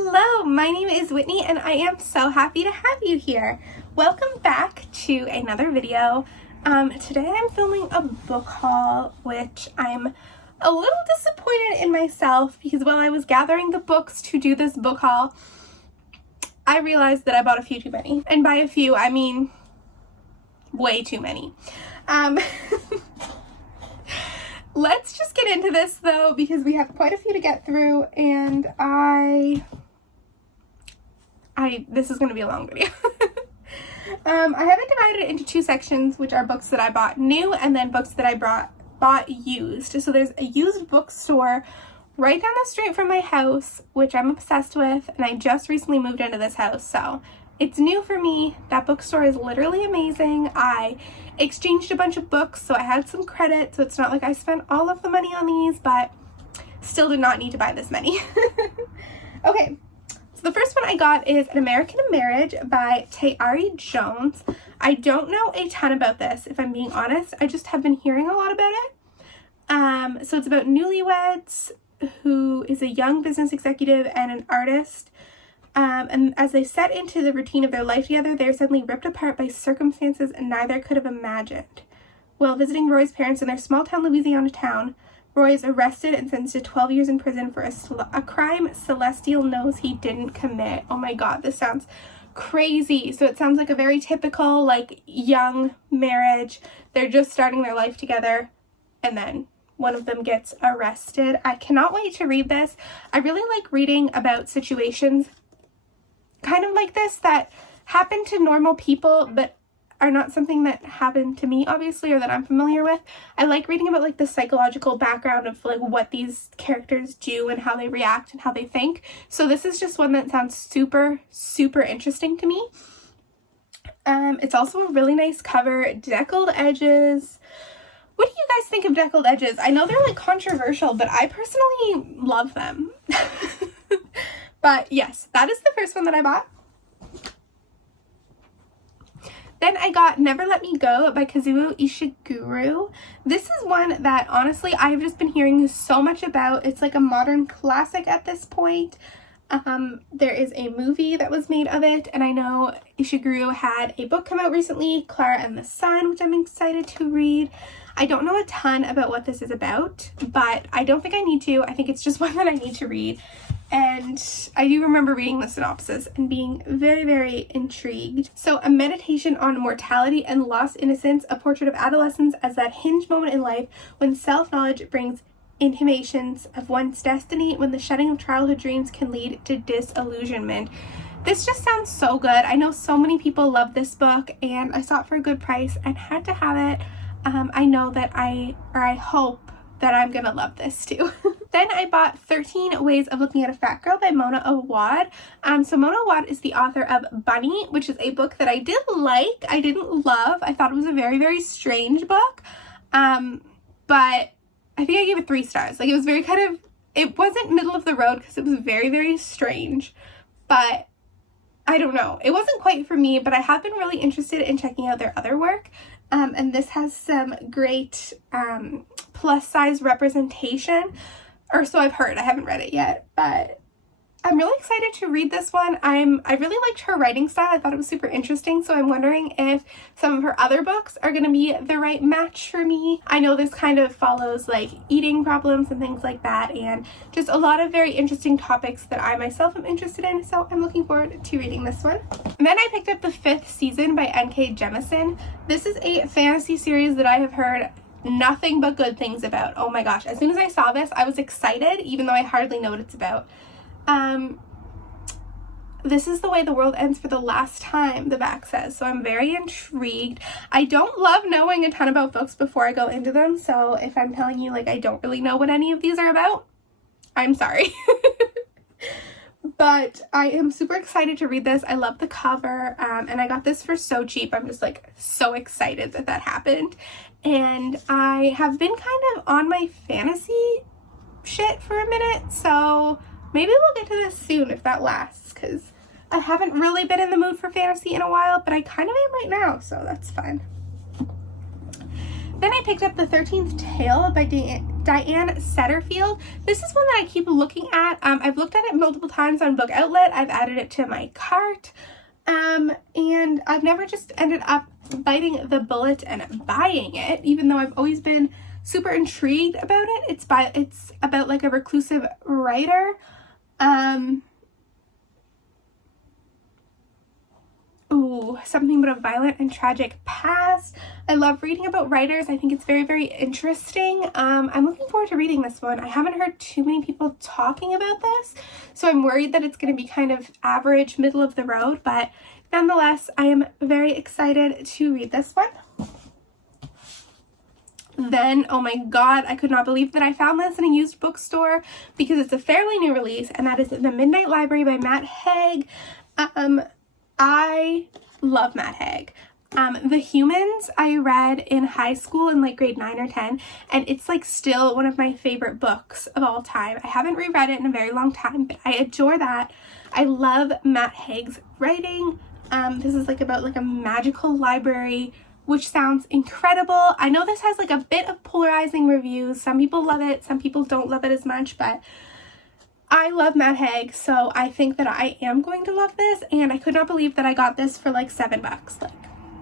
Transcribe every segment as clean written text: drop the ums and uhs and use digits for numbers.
Hello, my name is Whitney and I am so happy to have you here. Welcome back to another video. Today I'm filming a book haul, which I'm a little disappointed in myself because while I was gathering the books to do this book haul, I realized that I bought a few too many. And by a few, I mean way too many. Let's just get into this though, because we have quite a few to get through, and this is going to be a long video. I have it divided into two sections, which are books that I bought new and then books that I bought used. So there's a used bookstore right down the street from my house, which I'm obsessed with, and I just recently moved into this house, so it's new for me. That bookstore is literally amazing. I exchanged a bunch of books, so I had some credit, so it's not like I spent all of the money on these, but still did not need to buy this many. Okay, so the first one I got is An American Marriage by Tayari Jones. I don't know a ton about this, if I'm being honest. I just have been hearing a lot about it. So it's about newlyweds who is a young business executive and an artist. And as they set into the routine of their life together, they are suddenly ripped apart by circumstances neither could have imagined. While visiting Roy's parents in their small-town Louisiana town, Roy is arrested and sentenced to 12 years in prison for a crime Celestial knows he didn't commit. Oh my god, this sounds crazy. So it sounds like a very typical, like, young marriage. They're just starting their life together, and then one of them gets arrested. I cannot wait to read this. I really like reading about situations kind of like this that happen to normal people but are not something that happened to me, obviously, or that I'm familiar with. I like reading about like the psychological background of like what these characters do and how they react and how they think. So this is just one that sounds super interesting to me. It's also a really nice cover, deckled edges. What do you guys think of deckled edges? I know they're like controversial, but I personally love them. But yes, that is the first one that I bought. Then I got Never Let Me Go by Kazuo Ishiguro. This is one that honestly I've just been hearing so much about. It's like a modern classic at this point. There is a movie that was made of it, and I know Ishiguro had a book come out recently, Clara and the Sun, which I'm excited to read. I don't know a ton about what this is about, but I don't think I need to. I think it's just one that I need to read. And I do remember reading the synopsis and being very intrigued. So, A Meditation on Mortality and Lost Innocence, a portrait of adolescence as that hinge moment in life when self-knowledge brings intimations of one's destiny, when the shedding of childhood dreams can lead to disillusionment. This just sounds so good. I know so many people love this book, and I saw it for a good price and had to have it. I know that I hope that I'm gonna love this too. Then I bought 13 Ways of Looking at a Fat Girl by Mona Awad. So Mona Awad is the author of Bunny, which is a book that I did like. I didn't love. I thought it was a very strange book. But I think I gave it 3 stars. Like, it was very it wasn't middle of the road because it was very strange. But I don't know. It wasn't quite for me, but I have been really interested in checking out their other work. And this has some great plus size representation, or so I've heard. I haven't read it yet, but I'm really excited to read this one. I really liked her writing style. I thought it was super interesting, so I'm wondering if some of her other books are going to be the right match for me. I know this kind of follows like eating problems and things like that, and just a lot of very interesting topics that I myself am interested in, so I'm looking forward to reading this one. And then I picked up The Fifth Season by N.K. Jemisin. This is a fantasy series that I have heard nothing but good things about. Oh my gosh, as soon as I saw this, I was excited, even though I hardly know what it's about. This is the way the world ends for the last time, the back says, so I'm very intrigued. I don't love knowing a ton about books before I go into them, so if I'm telling you like I don't really know what any of these are about, I'm sorry. But I am super excited to read this. I love the cover, and I got this for so cheap. I'm just like so excited that that happened. And I have been kind of on my fantasy shit for a minute, so maybe we'll get to this soon if that lasts, because I haven't really been in the mood for fantasy in a while, but I kind of am right now, so that's fine. Then I picked up The 13th Tale by Diane Setterfield. This is one that I keep looking at. I've looked at it multiple times on Book Outlet. I've added it to my cart. And I've never just ended up biting the bullet and buying it, even though I've always been super intrigued about it. It's about like a reclusive writer. Something But a Violent and Tragic Past. I love reading about writers. I think it's very, very interesting. I'm looking forward to reading this one. I haven't heard too many people talking about this, so I'm worried that it's going to be kind of average, middle of the road, but nonetheless, I am very excited to read this one. Then, oh my god, I could not believe that I found this in a used bookstore because it's a fairly new release, and that is The Midnight Library by Matt Haig. I love Matt Haig. The Humans I read in high school in like grade 9 or 10, and it's like still one of my favorite books of all time. I haven't reread it in a very long time, but I adore that. I love Matt Haig's writing. This is like about like a magical library, which sounds incredible. I know this has like a bit of polarizing reviews. Some people love it, some people don't love it as much, but I love Matt Haig, so I think that I am going to love this, and I could not believe that I got this for like $7. Like,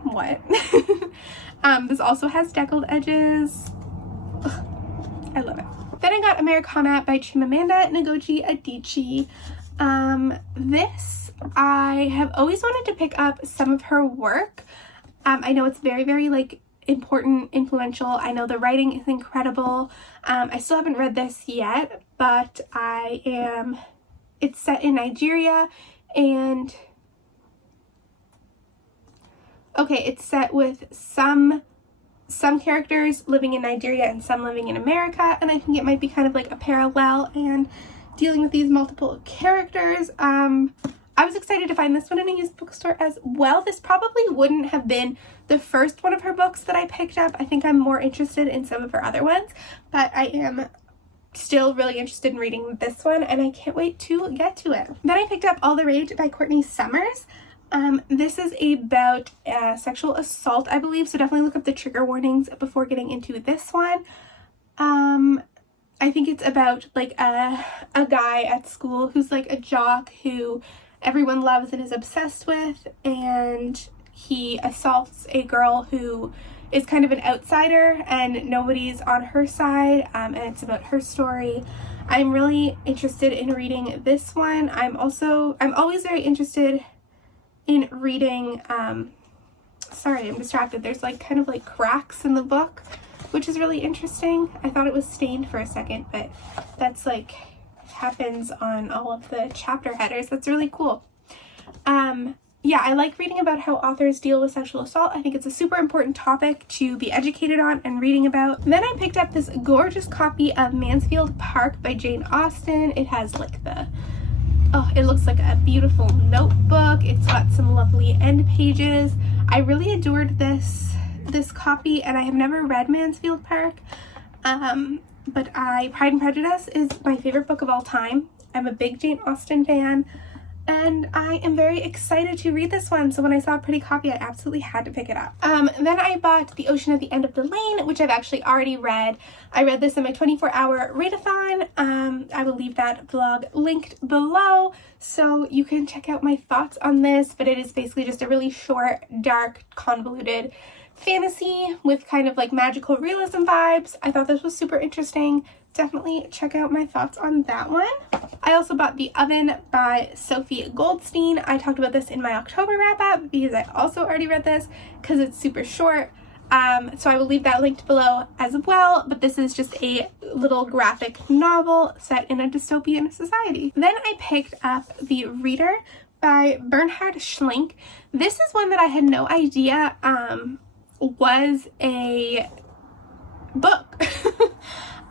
what? This also has deckled edges. Ugh, I love it. Then I got Americana by Chimamanda Ngozi Adichie. This, I have always wanted to pick up some of her work. I know it's very, very like important, influential. I know the writing is incredible. I still haven't read this yet, but it's set in Nigeria, and okay, it's set with some characters living in Nigeria and some living in America, and I think it might be kind of like a parallel and dealing with these multiple characters. I was excited to find this one in a used bookstore as well. This probably wouldn't have been the first one of her books that I picked up. I think I'm more interested in some of her other ones, but I am still really interested in reading this one, and I can't wait to get to it. Then I picked up All the Rage by Courtney Summers. This is about sexual assault, I believe, so definitely look up the trigger warnings before getting into this one. I think it's about like a guy at school who's like a jock who everyone loves and is obsessed with, and he assaults a girl who is kind of an outsider and nobody's on her side, and it's about her story. I'm really interested in reading this one. I'm always very interested in reading, sorry, I'm distracted. There's like kind of like cracks in the book, which is really interesting. I thought it was stained for a second, but that's like happens on all of the chapter headers. That's really cool. Yeah, I like reading about how authors deal with sexual assault. I think it's a super important topic to be educated on and reading about. Then I picked up this gorgeous copy of Mansfield Park by Jane Austen. It has like it looks like a beautiful notebook. It's got some lovely end pages. I really adored this copy, and I have never read Mansfield Park, but Pride and Prejudice is my favorite book of all time. I'm a big Jane Austen fan, and I am very excited to read this one. So when I saw a pretty copy, I absolutely had to pick it up. Then I bought The Ocean at the End of the Lane, which I've actually already read. I read this in my 24-hour readathon. I will leave that vlog linked below so you can check out my thoughts on this, but it is basically just a really short, dark, convoluted fantasy with kind of like magical realism vibes. I thought this was super interesting. Definitely check out my thoughts on that one. I also bought The Oven by Sophie Goldstein. I talked about this in my October wrap up because I also already read this because it's super short. So I will leave that linked below as well, but this is just a little graphic novel set in a dystopian society. Then I picked up The Reader by Bernhard Schlink. This is one that I had no idea was a book.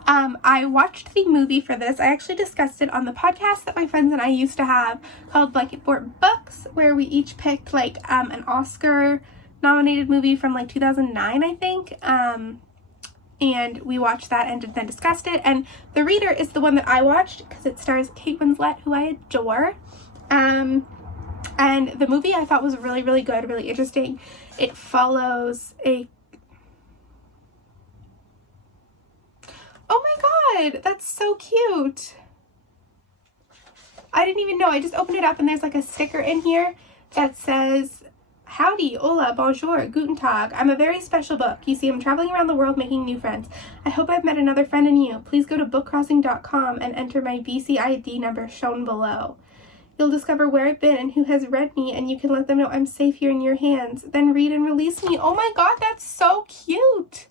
I watched the movie for this. I actually discussed it on the podcast that my friends and I used to have called Blanket Fort Books, where we each picked like an Oscar nominated movie from like 2009, I think. And we watched that and then discussed it. And The Reader is the one that I watched because it stars Kate Winslet, who I adore. And the movie I thought was really, really good, really interesting. It follows a... Oh my god, that's so cute. I didn't even know. I just opened it up and there's like a sticker in here that says, howdy, hola, bonjour, guten tag. I'm a very special book. You see, I'm traveling around the world making new friends. I hope I've met another friend in you. Please go to bookcrossing.com and enter my BCID number shown below. You'll discover where I've been and who has read me, and you can let them know I'm safe here in your hands. Then read and release me. Oh my god, that's so cute.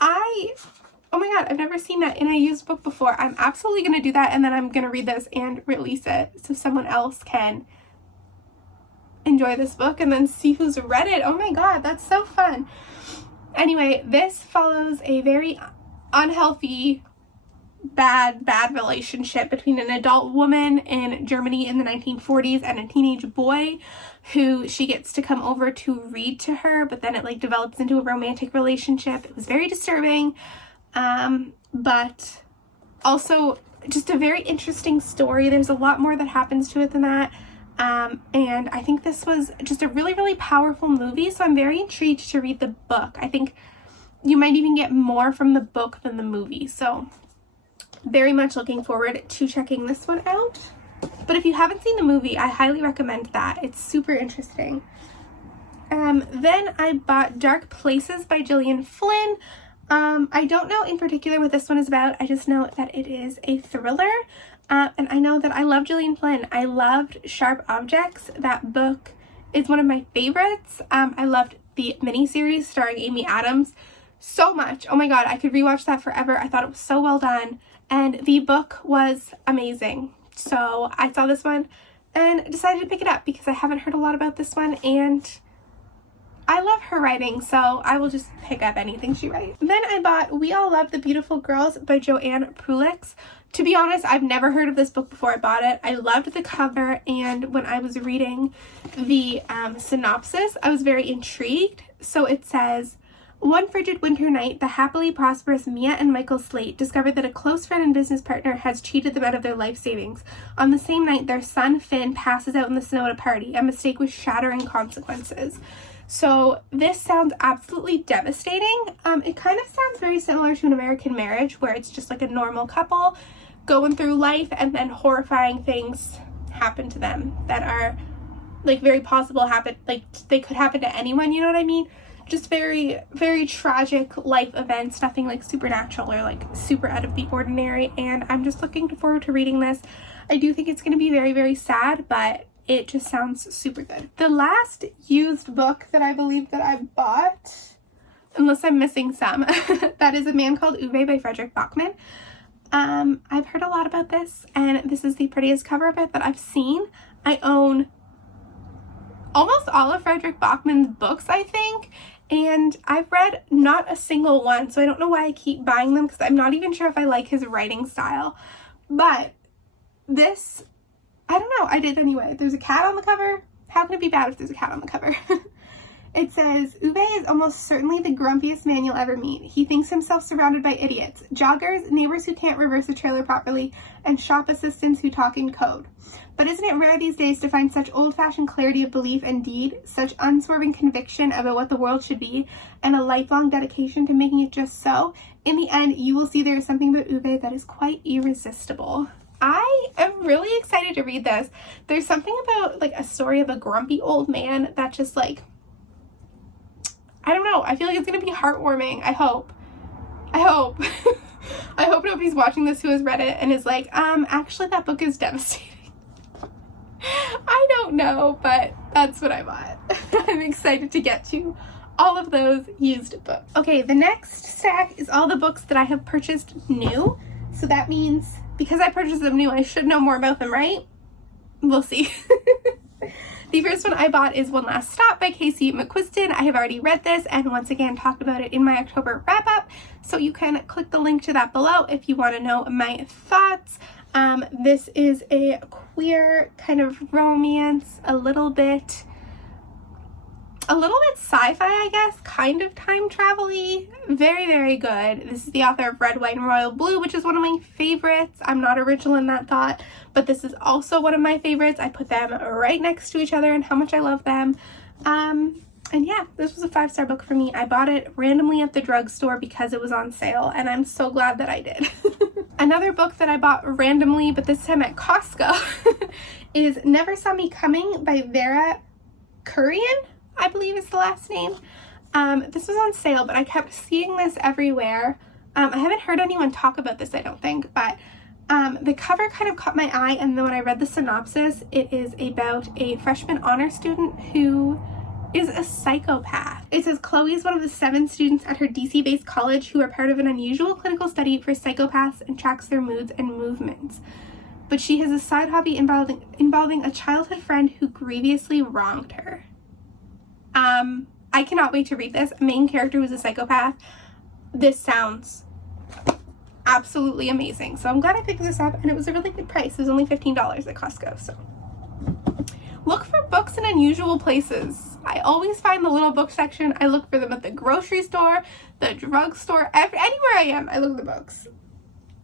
Oh my god, I've never seen that in a used book before. I'm absolutely going to do that, and then I'm going to read this and release it so someone else can enjoy this book and then see who's read it. Oh my god, that's so fun. Anyway, this follows a very unhealthy, bad relationship between an adult woman in Germany in the 1940s and a teenage boy who she gets to come over to read to her, but then it like develops into a romantic relationship. It was very disturbing. But also just a very interesting story. There's a lot more that happens to it than that. And I think this was just a really, really powerful movie. So I'm very intrigued to read the book. I think you might even get more from the book than the movie. So very much looking forward to checking this one out. But if you haven't seen the movie, I highly recommend that. It's super interesting. Then I bought Dark Places by Gillian Flynn. I don't know in particular what this one is about. I just know that it is a thriller. And I know that I love Gillian Flynn. I loved Sharp Objects. That book is one of my favorites. I loved the miniseries starring Amy Adams so much. Oh my god, I could rewatch that forever. I thought it was so well done. And the book was amazing. So I saw this one and decided to pick it up because I haven't heard a lot about this one, and I love her writing, so I will just pick up anything she writes. Then I bought We All Love the Beautiful Girls by Joanne Prulix. To be honest, I've never heard of this book before I bought it. I loved the cover, and when I was reading the synopsis, I was very intrigued. So it says, one frigid winter night, the happily prosperous Mia and Michael Slate discovered that a close friend and business partner has cheated them out of their life savings. On the same night, their son Finn passes out in the snow at a party, a mistake with shattering consequences. So this sounds absolutely devastating. It kind of sounds very similar to An American Marriage, where it's just like a normal couple going through life and then horrifying things happen to them that are like very possible happen, like they could happen to anyone, you know what I mean? Just very, very tragic life events, nothing like supernatural or like super out of the ordinary. And I'm just looking forward to reading this. I do think it's going to be very, very sad, but it just sounds super good. The last used book that I believe that I bought, unless I'm missing some, that is A Man Called Uwe by Frederick Bachman. I've heard a lot about this, and this is the prettiest cover of it that I've seen. I own almost all of Frederick Bachman's books, I think, and I've read not a single one, so I don't know why I keep buying them, because I'm not even sure if I like his writing style. But this, I don't know, I did anyway. There's a cat on the cover. How can it be bad if there's a cat on the cover? It says, Uwe is almost certainly the grumpiest man you'll ever meet. He thinks himself surrounded by idiots, joggers, neighbors who can't reverse a trailer properly, and shop assistants who talk in code. But isn't it rare these days to find such old-fashioned clarity of belief and deed, such unswerving conviction about what the world should be, and a lifelong dedication to making it just so? In the end, you will see there is something about Uwe that is quite irresistible. I am really excited to read this. There's something about like a story of a grumpy old man that just like, I don't know. I feel like it's going to be heartwarming. I hope. I hope nobody's watching this who has read it and is like, actually that book is devastating. I don't know, but that's what I bought. I'm excited to get to all of those used books. Okay, the next stack is all the books that I have purchased new. So that means because I purchased them new, I should know more about them, right? We'll see. The first one I bought is One Last Stop by Casey McQuiston. I have already read this and once again talked about it in my October wrap-up, so you can click the link to that below if you want to know my thoughts. This is a queer kind of romance, a little bit sci-fi, I guess, kind of time travel-y. Very, very good. This is the author of Red, White, and Royal Blue, which is one of my favorites. I'm not original in that thought, but this is also one of my favorites. I put them right next to each other and how much I love them. And yeah, this was a 5-star book for me. I bought it randomly at the drugstore because it was on sale, and I'm so glad that I did. Another book that I bought randomly, but this time at Costco, is Never Saw Me Coming by Vera Kurian, I believe is the last name. This was on sale, but I kept seeing this everywhere. I haven't heard anyone talk about this, I don't think, but the cover kind of caught my eye, and then when I read the synopsis, it is about a freshman honor student who is a psychopath. It says Chloe is one of the 7 students at her DC-based college who are part of an unusual clinical study for psychopaths and tracks their moods and movements. But she has a side hobby involving a childhood friend who grievously wronged her. I cannot wait to read this. Main character was a psychopath. This sounds absolutely amazing. So I'm glad I picked this up, and it was a really good price. It was only $15 at Costco, so. Look for books in unusual places. I always find the little book section. I look for them at the grocery store, the drugstore, anywhere I am, I look at the books.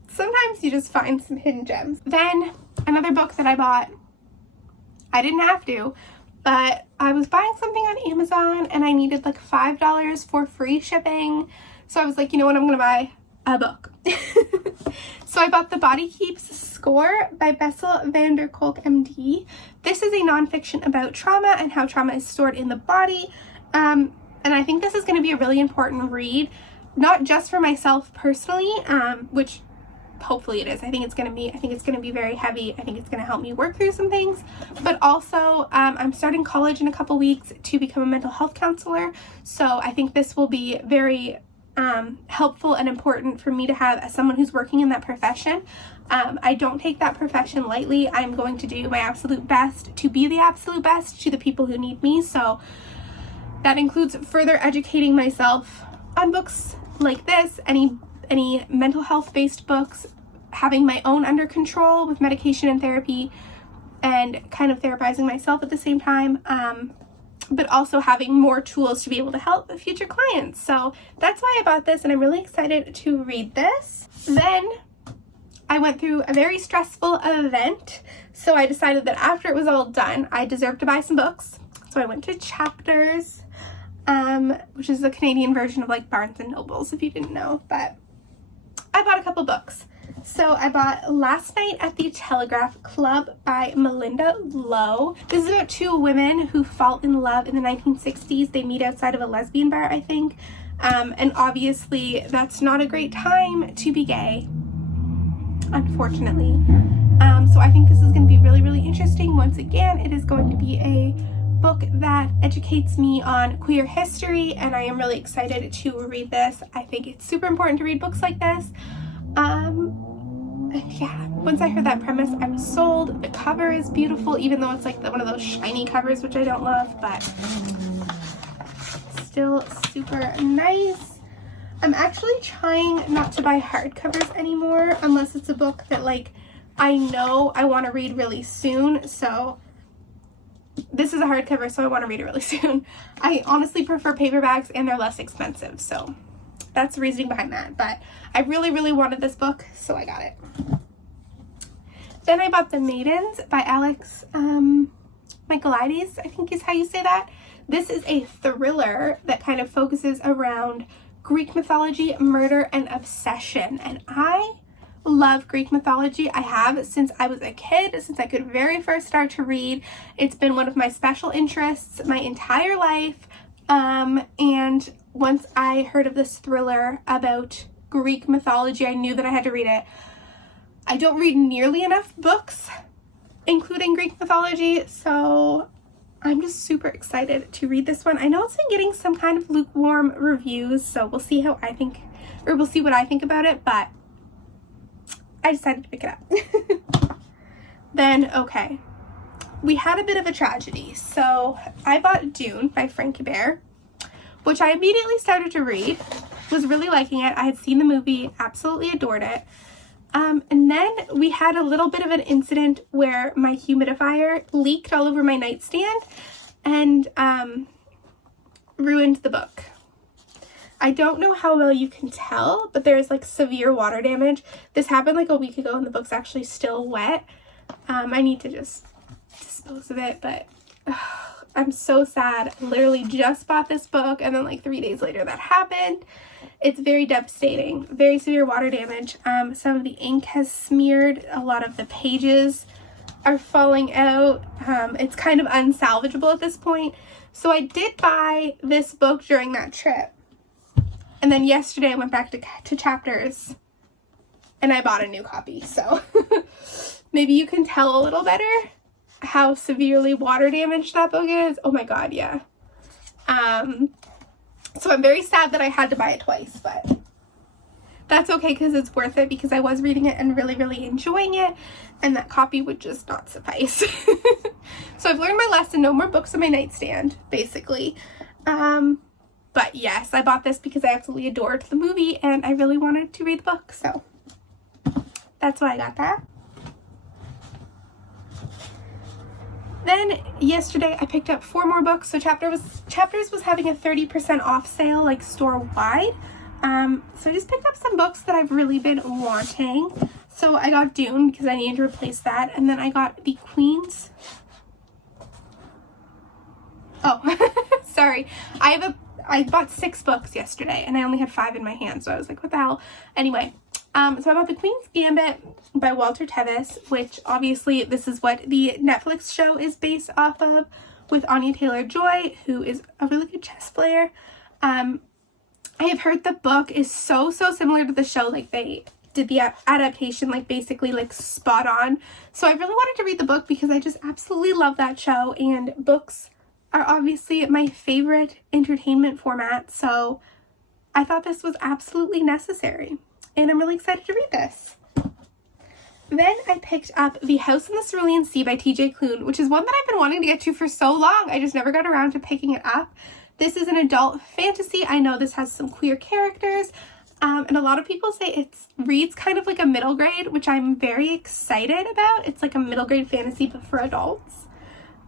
Sometimes you just find some hidden gems. Then another book that I bought, I didn't have to, but I was buying something on Amazon and I needed like $5 for free shipping. So I was like, you know what, I'm gonna buy a book. So I bought The Body Keeps Score by Bessel van der Kolk, MD. This is a nonfiction about trauma and how trauma is stored in the body. And I think this is going to be a really important read, not just for myself personally, which hopefully it is. I think it's going to be very heavy. I think it's going to help me work through some things, but also I'm starting college in a couple weeks to become a mental health counselor. So I think this will be very helpful and important for me to have as someone who's working in that profession. I don't take that profession lightly. I'm going to do my absolute best to be the absolute best to the people who need me. So that includes further educating myself on books like this, any mental health based books, having my own under control with medication and therapy, and kind of therapizing myself at the same time. But also having more tools to be able to help future clients. So that's why I bought this, and I'm really excited to read this. Then I went through a very stressful event, so I decided that after it was all done, I deserved to buy some books. So I went to Chapters, which is the Canadian version of like Barnes and Nobles, if you didn't know, but I bought a couple books. So I bought Last Night at the Telegraph Club by Melinda Lowe. This is about 2 women who fall in love in the 1960s. They meet outside of a lesbian bar, I think. And obviously that's not a great time to be gay, unfortunately. So I think this is going to be really, really interesting. Once again, it is going to be a book that educates me on queer history, and I am really excited to read this. I think it's super important to read books like this. And yeah, once I heard that premise, I was sold. The cover is beautiful, even though it's like one of those shiny covers, which I don't love, but still super nice. I'm actually trying not to buy hardcovers anymore, unless it's a book that like I know I want to read really soon. So this is a hardcover, so I want to read it really soon. I honestly prefer paperbacks, and they're less expensive, so that's the reasoning behind that. But I really, really wanted this book, so I got it. Then I bought The Maidens by Alex Michaelides, I think is how you say that. This is a thriller that kind of focuses around Greek mythology, murder, and obsession. And I love Greek mythology. I have since I was a kid, since I could very first start to read. It's been one of my special interests my entire life. And once I heard of this thriller about Greek mythology, I knew that I had to read it. I don't read nearly enough books, including Greek mythology, so I'm just super excited to read this one. I know it's been getting some kind of lukewarm reviews, so we'll see what I think about it, but I decided to pick it up. Then, okay, we had a bit of a tragedy. So I bought Dune by Frank Bear, which I immediately started to read, was really liking it. I had seen the movie, absolutely adored it. And then we had a little bit of an incident where my humidifier leaked all over my nightstand and ruined the book. I don't know how well you can tell, but there's like severe water damage. This happened like a week ago and the book's actually still wet. I need to just dispose of it, but I'm so sad. I literally just bought this book and then like 3 days later that happened. It's very devastating. Very severe water damage. Some of the ink has smeared. A lot of the pages are falling out. It's kind of unsalvageable at this point. So I did buy this book during that trip. And then yesterday I went back to Chapters and I bought a new copy. So maybe you can tell a little better how severely water damaged that book is. Oh my god, yeah. So I'm very sad that I had to buy it twice, but that's okay because it's worth it because I was reading it and really, really enjoying it, and that copy would just not suffice. So I've learned my lesson. No more books on my nightstand, basically. But yes, I bought this because I absolutely adored the movie and I really wanted to read the book, so that's why I got that. Then yesterday I picked up 4 more books. So Chapters was having a 30% off sale, like store-wide. So I just picked up some books that I've really been wanting. So I got Dune because I needed to replace that. And then I got The Queen's... Oh, sorry. I bought 6 books yesterday and I only had 5 in my hand. So I was like, what the hell? Anyway, so I bought The Queen's Gambit by Walter Tevis, which obviously this is what the Netflix show is based off of, with Anya Taylor-Joy, who is a really good chess player. I have heard the book is so similar to the show. Like, they did the adaptation like basically like spot on. So I really wanted to read the book because I just absolutely love that show, and books are obviously my favorite entertainment format. So I thought this was absolutely necessary, and I'm really excited to read this. Then I picked up The House in the Cerulean Sea by TJ Klune, which is one that I've been wanting to get to for so long. I just never got around to picking it up. This is an adult fantasy. I know this has some queer characters, and a lot of people say it reads kind of like a middle grade, which I'm very excited about. It's like a middle grade fantasy, but for adults.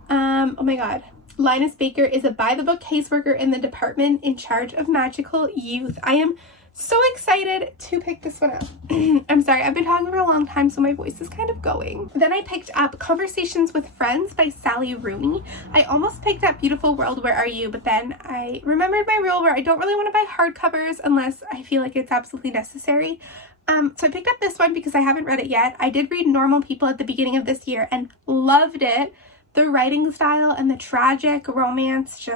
Oh my god. Linus Baker is a by-the-book caseworker in the department in charge of magical youth. I am so excited to pick this one up. I'm sorry, I've been talking for a long time, so my voice is kind of going. Then I picked up Conversations with Friends by Sally Rooney. I almost picked up Beautiful World, Where Are You? But then I remembered my rule where I don't really want to buy hardcovers unless I feel like it's absolutely necessary. So I picked up this one because I haven't read it yet. I did read Normal People at the beginning of this year and loved it. The writing style and the tragic romance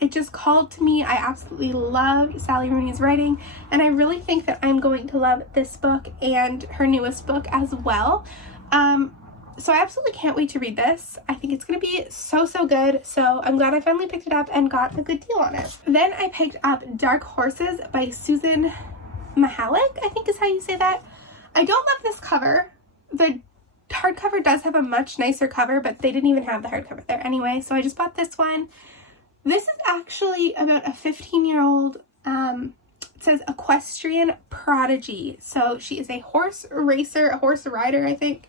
it just called to me. I absolutely loved Sally Rooney's writing, and I really think that I'm going to love this book and her newest book as well. So I absolutely can't wait to read this. I think it's going to be so good, so I'm glad I finally picked it up and got a good deal on it. Then I picked up Dark Horses by Susan Mihalik, I think is how you say that. I don't love this cover. The hardcover does have a much nicer cover, but they didn't even have the hardcover there anyway, so I just bought this one. This is actually about a 15-year-old, it says equestrian prodigy. So she is a horse racer, a horse rider, I think.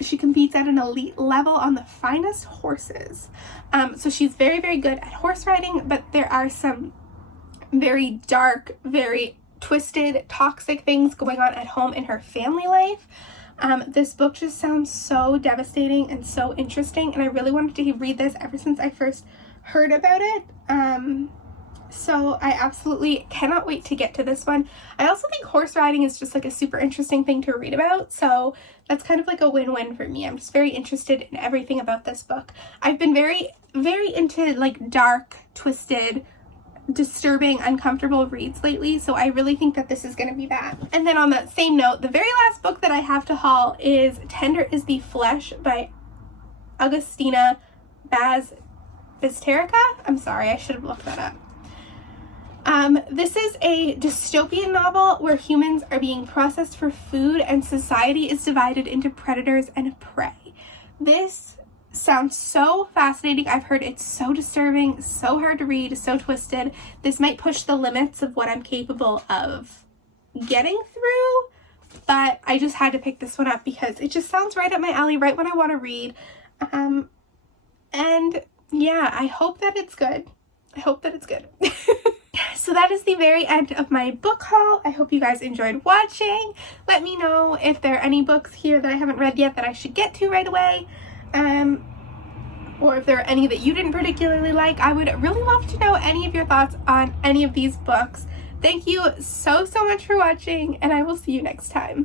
She competes at an elite level on the finest horses. So she's very good at horse riding, but there are some very dark, very twisted, toxic things going on at home in her family life. This book just sounds so devastating and so interesting, and I really wanted to read this ever since I first heard about it. So I absolutely cannot wait to get to this one. I also think horse riding is just like a super interesting thing to read about, so that's kind of like a win-win for me. I'm just very interested in everything about this book. I've been very into like dark, twisted, disturbing, uncomfortable reads lately, so I really think that this is going to be that. And then on that same note, the very last book that I have to haul is Tender is the Flesh by Augustina Bazterrica. I'm sorry, I should have looked that up. This is a dystopian novel where humans are being processed for food and society is divided into predators and prey. This sounds so fascinating. I've heard it's so disturbing, so hard to read, so twisted. This might push the limits of what I'm capable of getting through, but I just had to pick this one up because it just sounds right up my alley, right when I want to read. And yeah, I hope that it's good. I hope that it's good. So that is the very end of my book haul. I hope you guys enjoyed watching. Let me know if there are any books here that I haven't read yet that I should get to right away. or if there are any that you didn't particularly like. I would really love to know any of your thoughts on any of these books. Thank you so much for watching, and I will see you next time.